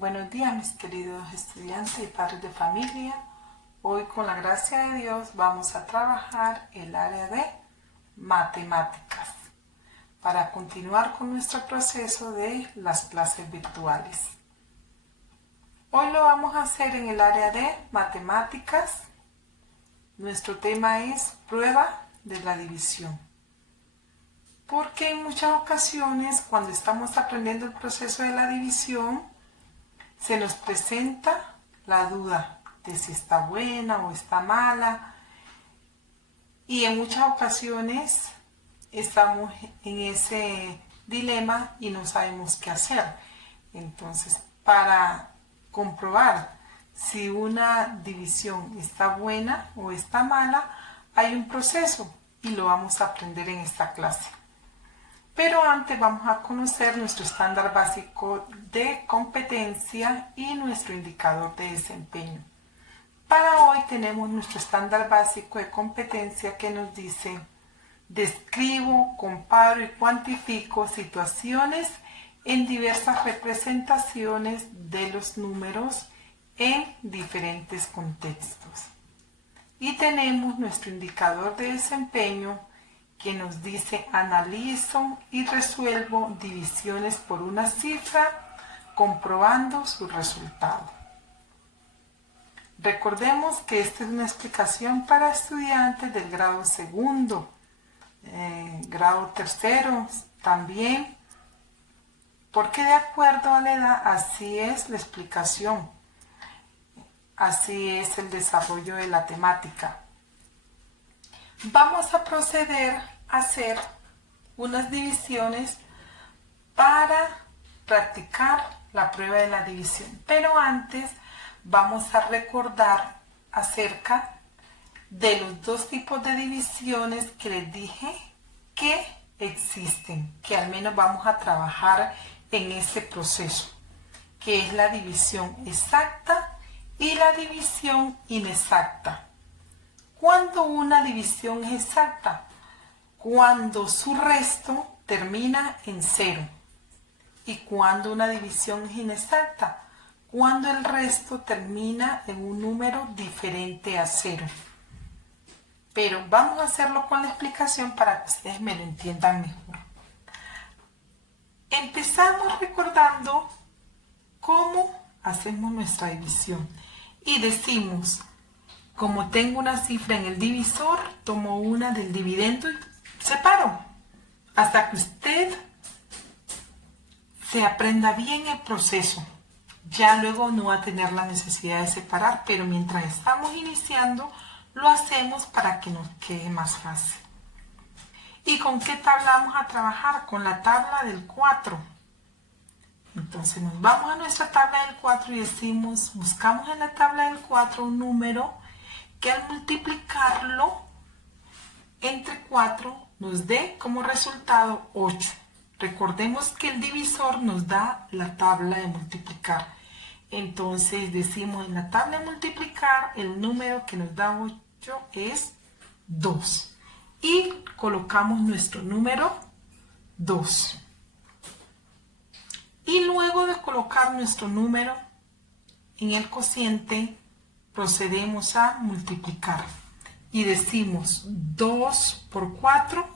Buenos días mis queridos estudiantes y padres de familia. Hoy con la gracia de Dios vamos a trabajar el área de matemáticas para continuar con nuestro proceso de las clases virtuales. Hoy lo vamos a hacer en el área de matemáticas. Nuestro tema es prueba de la división. Porque en muchas ocasiones cuando estamos aprendiendo el proceso de la división se nos presenta la duda de si está buena o está mala, y en muchas ocasiones estamos en ese dilema y no sabemos qué hacer. Entonces, para comprobar si una división está buena o está mala, hay un proceso y lo vamos a aprender en esta clase. Pero antes vamos a conocer nuestro estándar básico de competencia y nuestro indicador de desempeño. Para hoy tenemos nuestro estándar básico de competencia que nos dice: describo, comparo y cuantifico situaciones en diversas representaciones de los números en diferentes contextos. Y tenemos nuestro indicador de desempeño que nos dice: analizo y resuelvo divisiones por una cifra comprobando su resultado. Recordemos que esta es una explicación para estudiantes del grado segundo, grado tercero también, porque de acuerdo a la edad así es la explicación, así es el desarrollo de la temática. Vamos a proceder a hacer unas divisiones para practicar la prueba de la división. Pero antes vamos a recordar acerca de los dos tipos de divisiones que les dije que existen, que al menos vamos a trabajar en ese proceso, que es la división exacta y la división inexacta. ¿Cuándo una división es exacta? Cuando su resto termina en 0. ¿Y cuando una división es inexacta? Cuando el resto termina en un número diferente a 0. Pero vamos a hacerlo con la explicación para que ustedes me lo entiendan mejor. Empezamos recordando cómo hacemos nuestra división. Y decimos: como tengo una cifra en el divisor, tomo una del dividendo y separo. Hasta que usted se aprenda bien el proceso. Ya luego no va a tener la necesidad de separar, pero mientras estamos iniciando, lo hacemos para que nos quede más fácil. ¿Y con qué tabla vamos a trabajar? Con la tabla del 4. Entonces nos vamos a nuestra tabla del 4 y decimos, buscamos en la tabla del 4 un número que al multiplicarlo entre 4 nos dé como resultado 8. Recordemos que el divisor nos da la tabla de multiplicar. Entonces decimos en la tabla de multiplicar el número que nos da 8 es 2. Y colocamos nuestro número 2. Y luego de colocar nuestro número en el cociente, procedemos a multiplicar y decimos 2 por 4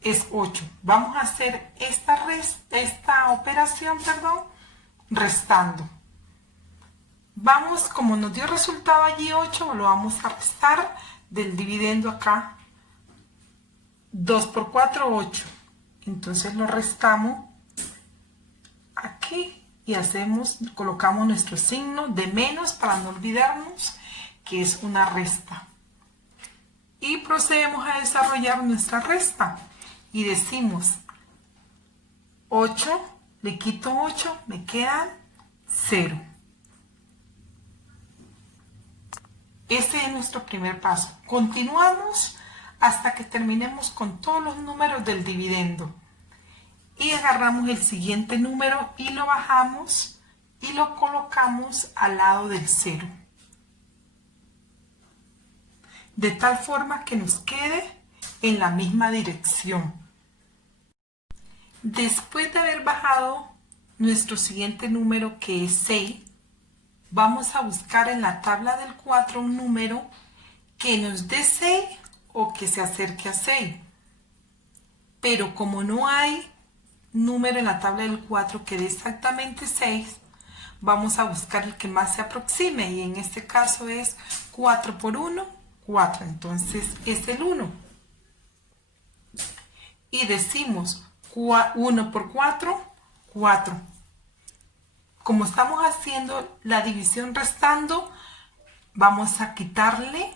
es 8. Vamos a hacer esta operación restando. Vamos, como nos dio resultado allí 8, lo vamos a restar del dividendo acá. 2 por 4, 8. Entonces lo restamos aquí y colocamos nuestro signo de menos para no olvidarnos que es una resta. Y procedemos a desarrollar nuestra resta y decimos 8, le quito 8, me quedan 0. Ese es nuestro primer paso. Continuamos hasta que terminemos con todos los números del dividendo. Y agarramos el siguiente número y lo bajamos y lo colocamos al lado del 0. De tal forma que nos quede en la misma dirección. Después de haber bajado nuestro siguiente número, que es 6, vamos a buscar en la tabla del 4 un número que nos dé 6 o que se acerque a 6. Pero como no hay número en la tabla del 4 que dé exactamente 6, vamos a buscar el que más se aproxime, y en este caso es 4 por 1, 4. Entonces es el 1. Y decimos 1 por 4, 4. Como estamos haciendo la división restando, vamos a quitarle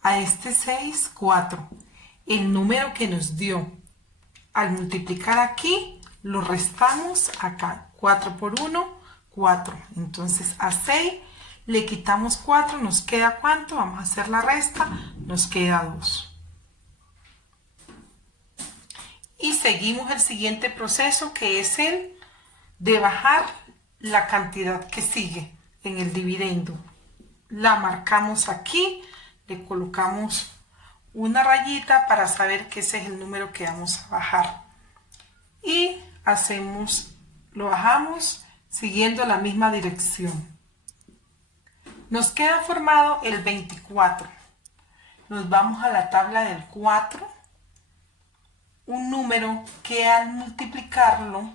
a este 6, 4. El número que nos dio. Al multiplicar aquí, lo restamos acá. 4 por 1, 4. Entonces a 6 le quitamos 4, nos queda ¿cuánto? Vamos a hacer la resta, nos queda 2. Y seguimos el siguiente proceso, que es el de bajar la cantidad que sigue en el dividendo. La marcamos aquí, le colocamos una rayita para saber que ese es el número que vamos a bajar. Y lo bajamos siguiendo la misma dirección. Nos queda formado el 24. Nos vamos a la tabla del 4. Un número que al multiplicarlo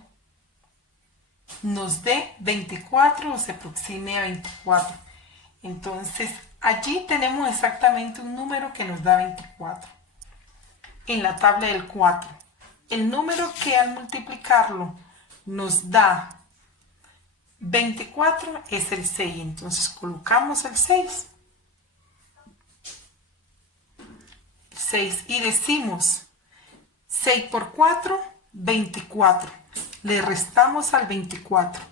nos dé 24 o se aproxime a 24. Entonces allí tenemos exactamente un número que nos da 24. En la tabla del 4. El número que al multiplicarlo nos da 24 es el 6. Entonces colocamos el 6. 6 y decimos 6 por 4, 24. Le restamos al 24.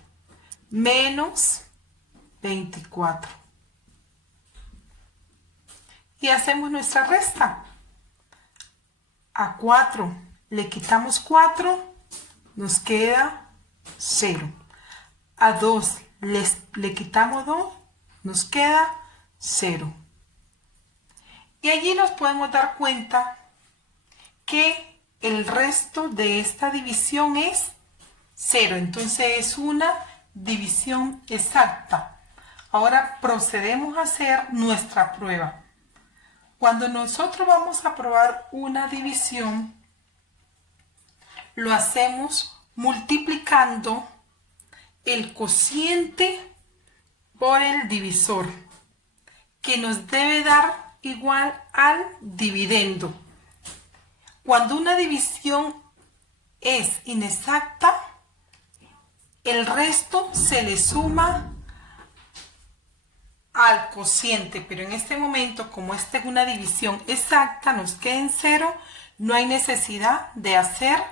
Menos 24. Y hacemos nuestra resta. A 4 le quitamos 4, nos queda 0. A 2 le quitamos 2, nos queda 0. Y allí nos podemos dar cuenta que el resto de esta división es 0. Entonces es una división exacta. Ahora procedemos a hacer nuestra prueba. Cuando nosotros vamos a probar una división, lo hacemos multiplicando el cociente por el divisor, que nos debe dar igual al dividendo. Cuando una división es inexacta, el resto se le suma al cociente, pero en este momento, como esta es una división exacta, nos queda en 0, no hay necesidad de hacer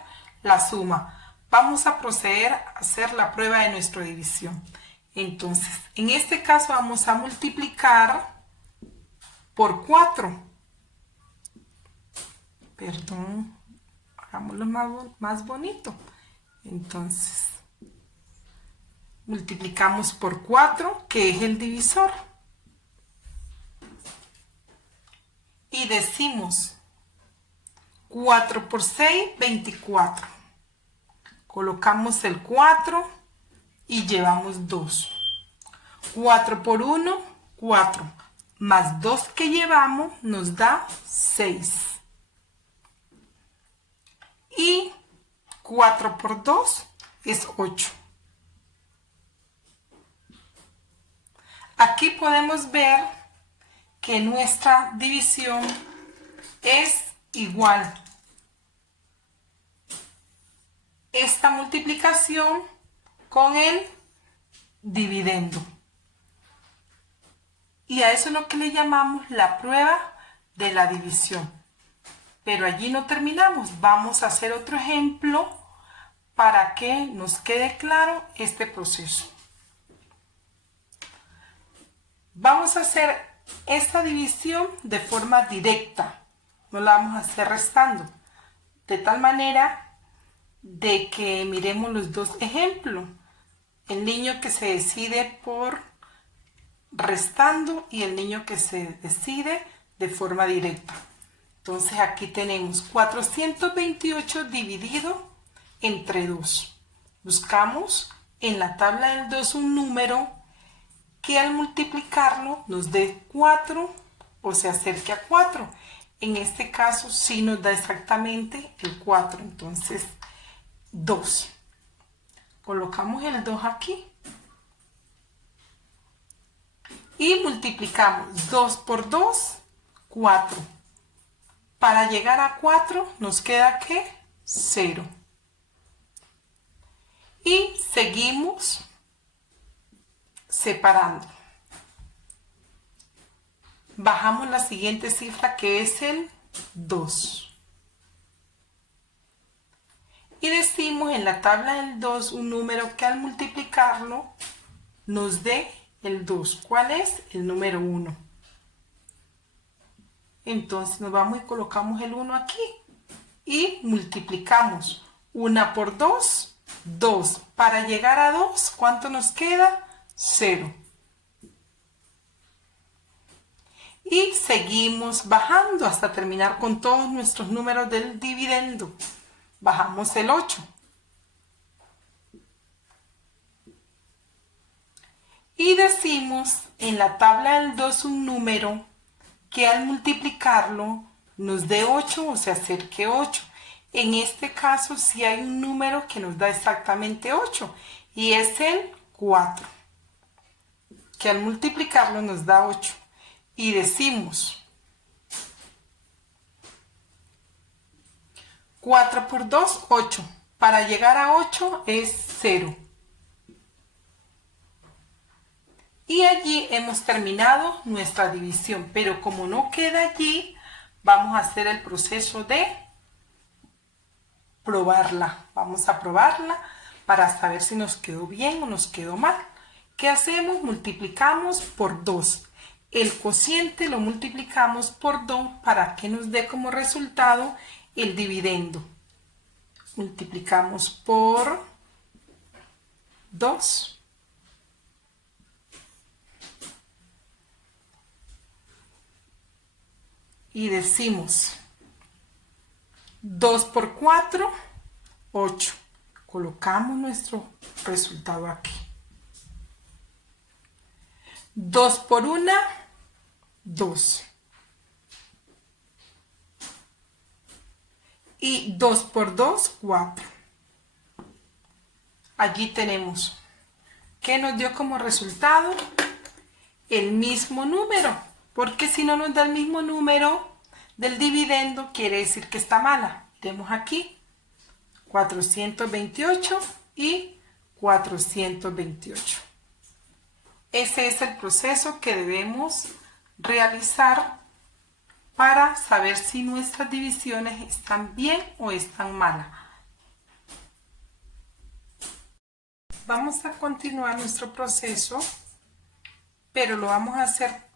la suma. Vamos a proceder a hacer la prueba de nuestra división. Entonces, en este caso vamos a multiplicar por 4. Perdón, hagámoslo más bonito. Entonces, multiplicamos por 4, que es el divisor. Y decimos 4 por 6, 24. Colocamos el 4 y llevamos 2. 4 por 1, 4. Más 2 que llevamos nos da 6. Y 4 por 2 es 8. Aquí podemos ver que nuestra división es igual. Esta multiplicación con el dividendo. Y a eso es lo que le llamamos la prueba de la división. Pero allí no terminamos. Vamos a hacer otro ejemplo para que nos quede claro este proceso. Vamos a hacer esta división de forma directa. No la vamos a hacer restando. De tal manera de que miremos los dos ejemplos. El niño que se decide por restando y el niño que se decide de forma directa. Entonces aquí tenemos 428 dividido entre 2. Buscamos en la tabla del 2 un número que al multiplicarlo nos dé 4 o se acerque a 4. En este caso sí nos da exactamente el 4, entonces 2. Colocamos el 2 aquí y multiplicamos 2 por 2, 4. Para llegar a 4 nos queda ¿qué? 0. Y seguimos separando. Bajamos la siguiente cifra que es el 2. Y decimos en la tabla del 2 un número que al multiplicarlo nos dé el 2. ¿Cuál es? El número 1. Entonces nos vamos y colocamos el 1 aquí. Y multiplicamos 1 por 2, 2. Para llegar a 2, ¿cuánto nos queda? 0. Y seguimos bajando hasta terminar con todos nuestros números del dividendo. Bajamos el 8. Y decimos en la tabla del 2 un número que al multiplicarlo nos dé 8 o se acerque 8. En este caso sí hay un número que nos da exactamente 8 y es el 4, que al multiplicarlo nos da 8. Y decimos 4 por 2, 8. Para llegar a 8 es 0. Y allí hemos terminado nuestra división. Pero como no queda allí, vamos a hacer el proceso de probarla. Vamos a probarla para saber si nos quedó bien o nos quedó mal. ¿Qué hacemos? Multiplicamos por 2. El cociente lo multiplicamos por 2 para que nos dé como resultado el dividendo. Multiplicamos por 2. Y decimos 2 por 4, 8. Colocamos nuestro resultado aquí. 2 por 1, 2. Y 2 por 2, 4. Allí tenemos. ¿Qué nos dio como resultado? El mismo número. Porque si no nos da el mismo número del dividendo, quiere decir que está mala. Tenemos aquí 428 y 428. Ese es el proceso que debemos realizar para saber si nuestras divisiones están bien o están malas. Vamos a continuar nuestro proceso, pero lo vamos a hacer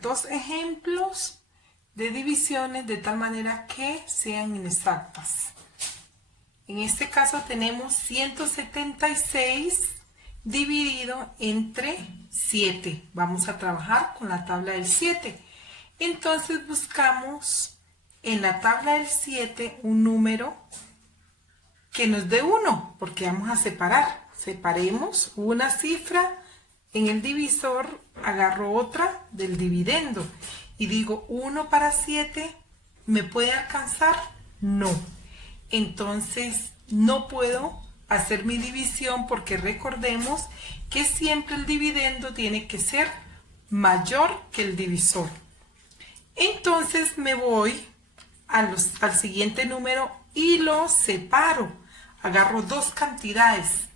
2 ejemplos de divisiones de tal manera que sean inexactas. En este caso tenemos 176 dividido entre 7. Vamos a trabajar con la tabla del 7. Entonces buscamos en la tabla del 7 un número que nos dé 1, porque vamos a separar. Separemos una cifra en el divisor, agarro otra del dividendo y digo 1 para 7, ¿me puede alcanzar? No. Entonces no puedo hacer mi división porque recordemos que siempre el dividendo tiene que ser mayor que el divisor. Entonces me voy al siguiente número y lo separo. Agarro 2 cantidades.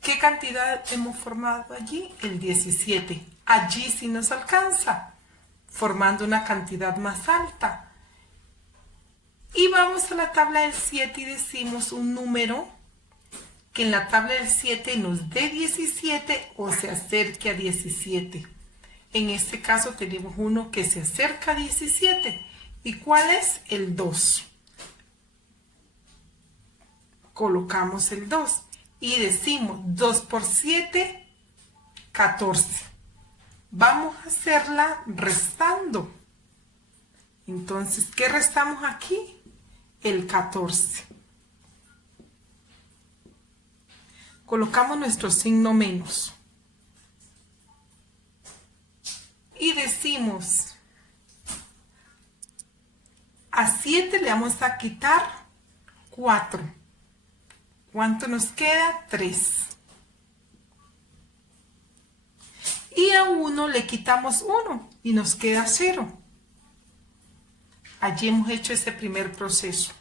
¿Qué cantidad hemos formado allí? El 17. Allí sí nos alcanza, formando una cantidad más alta. Y vamos a la tabla del 7 y decimos un número que en la tabla del 7 nos dé 17 o se acerque a 17. En este caso tenemos uno que se acerca a 17. ¿Y cuál es? El 2. Colocamos el 2 y decimos 2 por 7, 14. Vamos a hacerla restando. Entonces, ¿qué restamos aquí? El 14. colocamos nuestro signo menos. Y decimos, a 7 le vamos a quitar 4. ¿Cuánto nos queda? 3. Y a 1 le quitamos 1 y nos queda 0. Allí hemos hecho ese primer proceso.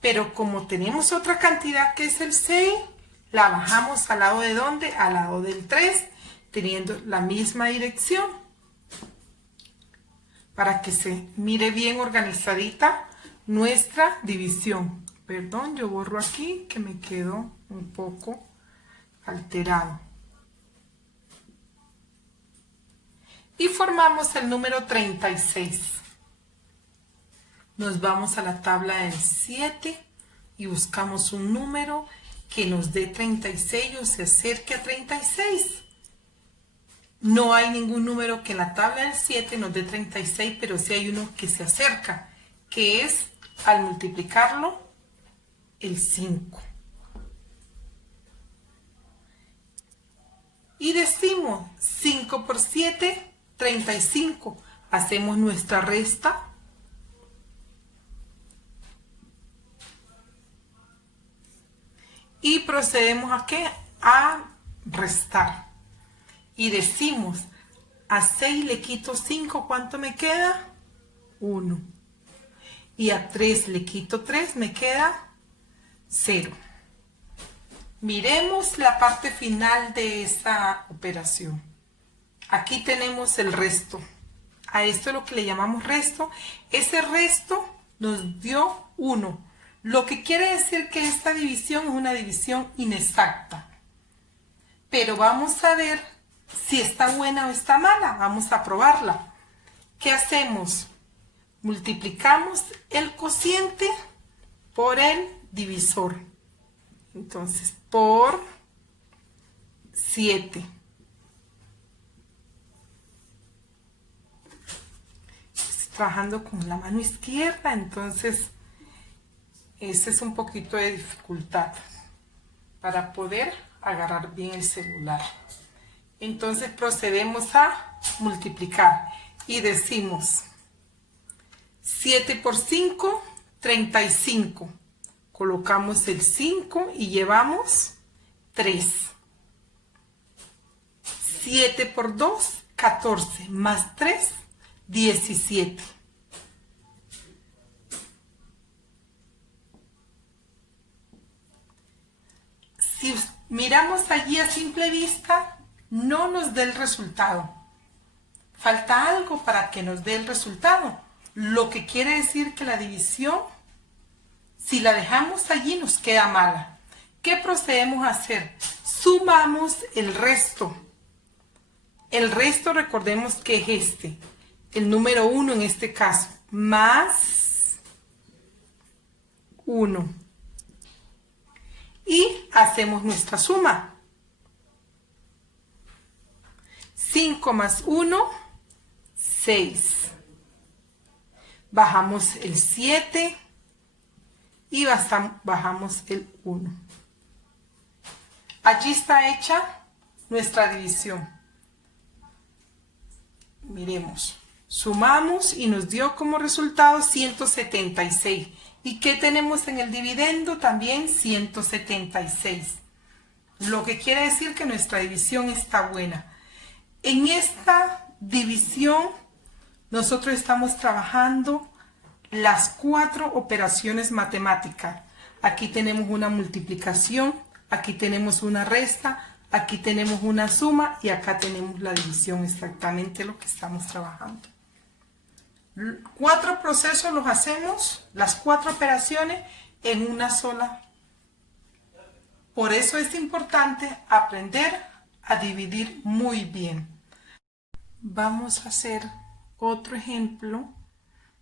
Pero como tenemos otra cantidad que es el 6, la bajamos al lado de ¿dónde? Al lado del 3, teniendo la misma dirección. Para que se mire bien organizadita nuestra división. Perdón, yo borro aquí que me quedó un poco alterado. Y formamos el número 36. Nos vamos a la tabla del 7 y buscamos un número que nos dé 36 o se acerque a 36. No hay ningún número que en la tabla del 7 nos dé 36, pero sí hay uno que se acerca, que es al multiplicarlo el 5. Y decimos 5 por 7, 35. Hacemos nuestra resta. Y procedemos ¿a qué? A restar. Y decimos, a 6 le quito 5, ¿cuánto me queda? 1. Y a 3 le quito 3, me queda 0. Miremos la parte final de esta operación. Aquí tenemos el resto. A esto es lo que le llamamos resto. Ese resto nos dio 1. Lo que quiere decir que esta división es una división inexacta. Pero vamos a ver si está buena o está mala. Vamos a probarla. ¿Qué hacemos? Multiplicamos el cociente por el divisor. Entonces, por 7. Estoy trabajando con la mano izquierda, entonces ese es un poquito de dificultad para poder agarrar bien el celular. Entonces procedemos a multiplicar y decimos 7 por 5, 35. Colocamos el 5 y llevamos 3. 7 por 2, 14, más 3, 17. Si miramos allí a simple vista, no nos dé el resultado. Falta algo para que nos dé el resultado. Lo que quiere decir que la división, si la dejamos allí, nos queda mala. ¿Qué procedemos a hacer? Sumamos el resto. El resto, recordemos que es este. El número 1 en este caso. Más 1. Y hacemos nuestra suma. 5 más 1, 6. Bajamos el 7 y bajamos el 1. Allí está hecha nuestra división. Miremos. Sumamos y nos dio como resultado 176. ¿Y qué tenemos en el dividendo? También 176. Lo que quiere decir que nuestra división está buena. En esta división nosotros estamos trabajando las 4 operaciones matemáticas. Aquí tenemos una multiplicación, aquí tenemos una resta, aquí tenemos una suma y acá tenemos la división, exactamente lo que estamos trabajando. 4 procesos los hacemos, las 4 operaciones en una sola. Por eso es importante aprender a dividir muy bien. Vamos a hacer otro ejemplo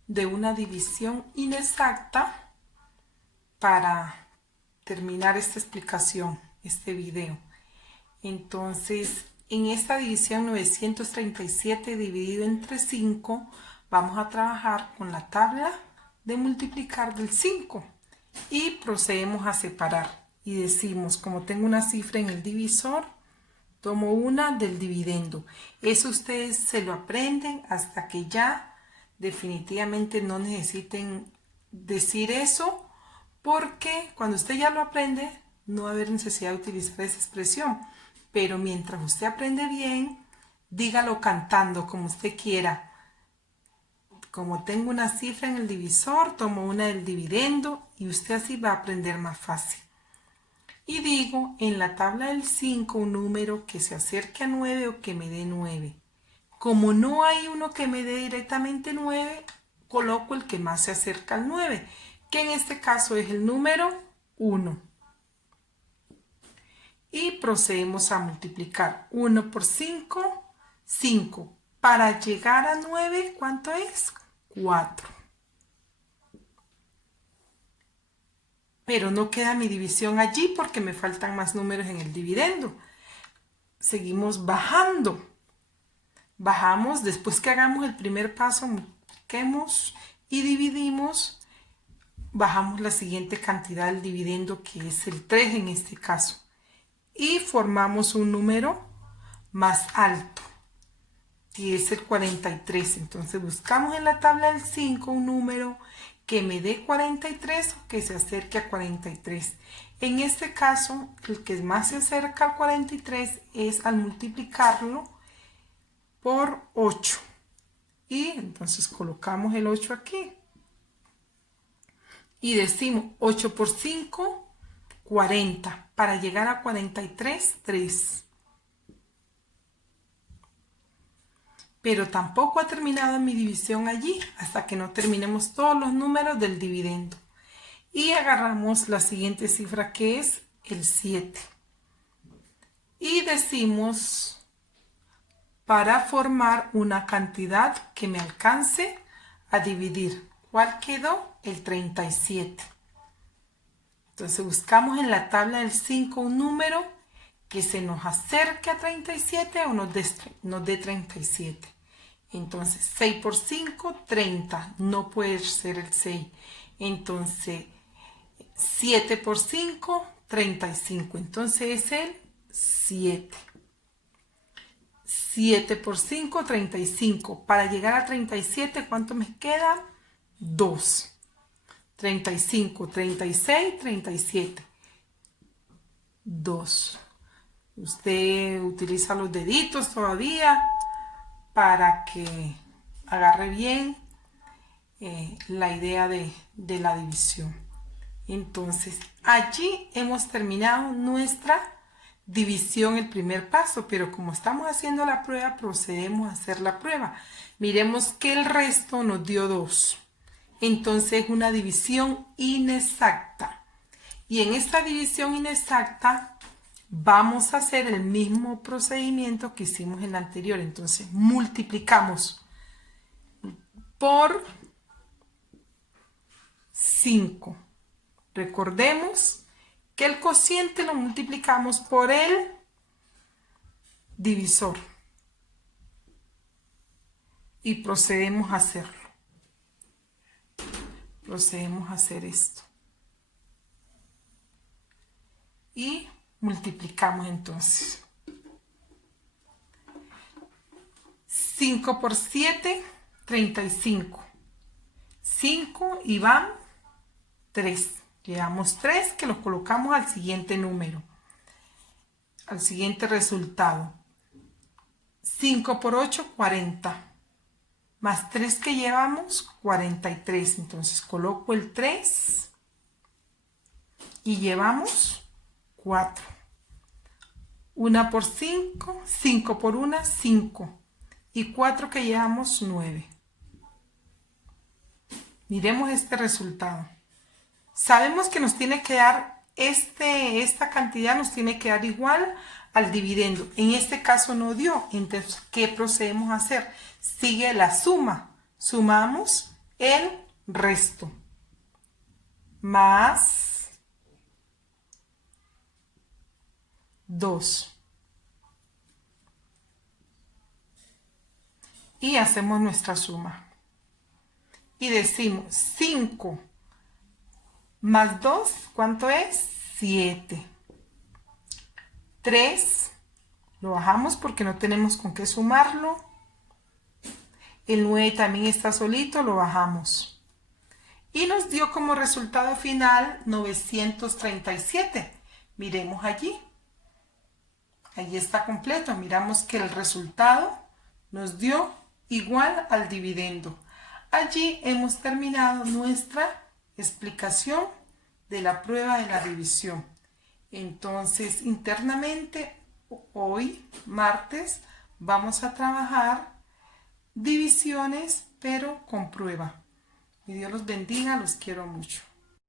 de una división inexacta para terminar esta explicación, este video. Entonces, en esta división 937 dividido entre 5, vamos a trabajar con la tabla de multiplicar del 5 y procedemos a separar. y decimos, como tengo una cifra en el divisor, tomo una del dividendo. Eso ustedes se lo aprenden hasta que ya definitivamente no necesiten decir eso, porque cuando usted ya lo aprende, no va a haber necesidad de utilizar esa expresión. Pero mientras usted aprende bien, dígalo cantando como usted quiera. Como tengo una cifra en el divisor, tomo una del dividendo y usted así va a aprender más fácil. Y digo en la tabla del 5 un número que se acerque a 9 o que me dé 9. Como no hay uno que me dé directamente 9, coloco el que más se acerca al 9, que en este caso es el número 1. Y procedemos a multiplicar 1 por 5, 5. Para llegar a 9, ¿cuánto es? 4. Pero no queda mi división allí porque me faltan más números en el dividendo. Seguimos bajando. Bajamos, después que hagamos el primer paso, multipliquemos y dividimos, bajamos la siguiente cantidad del dividendo, que es el 3 en este caso. Y formamos un número más alto, que es el 43. Entonces buscamos en la tabla del 5 un número que me dé 43 o que se acerque a 43. En este caso, el que más se acerca al 43 es al multiplicarlo por 8. Y entonces colocamos el 8 aquí. Y decimos 8 por 5, 40. Para llegar a 43, 3. Pero tampoco ha terminado mi división allí hasta que no terminemos todos los números del dividendo. Y agarramos la siguiente cifra, que es el 7. Y decimos, para formar una cantidad que me alcance a dividir. ¿Cuál quedó? El 37. Entonces buscamos en la tabla del 5 un número que se nos acerque a 37 o nos dé 37. Entonces 6 por 5, 30. No puede ser el 6. Entonces 7 por 5, 35. Entonces es el 7. 7 por 5, 35. Para llegar a 37, ¿cuánto me queda? 2. 35, 36, 37. 2. Usted utiliza los deditos todavía para que agarre bien la idea de la división. Entonces, allí hemos terminado nuestra división, el primer paso, pero como estamos haciendo la prueba, procedemos a hacer la prueba. Miremos que el resto nos dio 2. Entonces, una división inexacta. Y en esta división inexacta vamos a hacer el mismo procedimiento que hicimos en la anterior. Entonces, multiplicamos por 5. Recordemos que el cociente lo multiplicamos por el divisor. Y procedemos a hacerlo. Procedemos a hacer esto. Y multiplicamos entonces. 5 por 7, 35. 5 y van 3. Llevamos 3 que los colocamos al siguiente número, al siguiente resultado. 5 por 8, 40. Más 3 que llevamos, 43. Entonces coloco el 3 y llevamos 4. 1 por 5, 5 por 1, 5. Y 4 que llevamos, 9. Miremos este resultado. Sabemos que nos tiene que dar, esta cantidad nos tiene que dar igual al dividendo. En este caso no dio. Entonces, ¿qué procedemos a hacer? Sigue la suma. Sumamos el resto. Más 2. Y hacemos nuestra suma. Y decimos 5 más 2, ¿cuánto es? 7. 3, lo bajamos porque no tenemos con qué sumarlo. El 9 también está solito, lo bajamos. Y nos dio como resultado final 937. Miremos allí. Allí está completo. Miramos que el resultado nos dio igual al dividendo. Allí hemos terminado nuestra explicación de la prueba de la división. Entonces, internamente, hoy, martes, vamos a trabajar divisiones, pero con prueba. Y Dios los bendiga, los quiero mucho.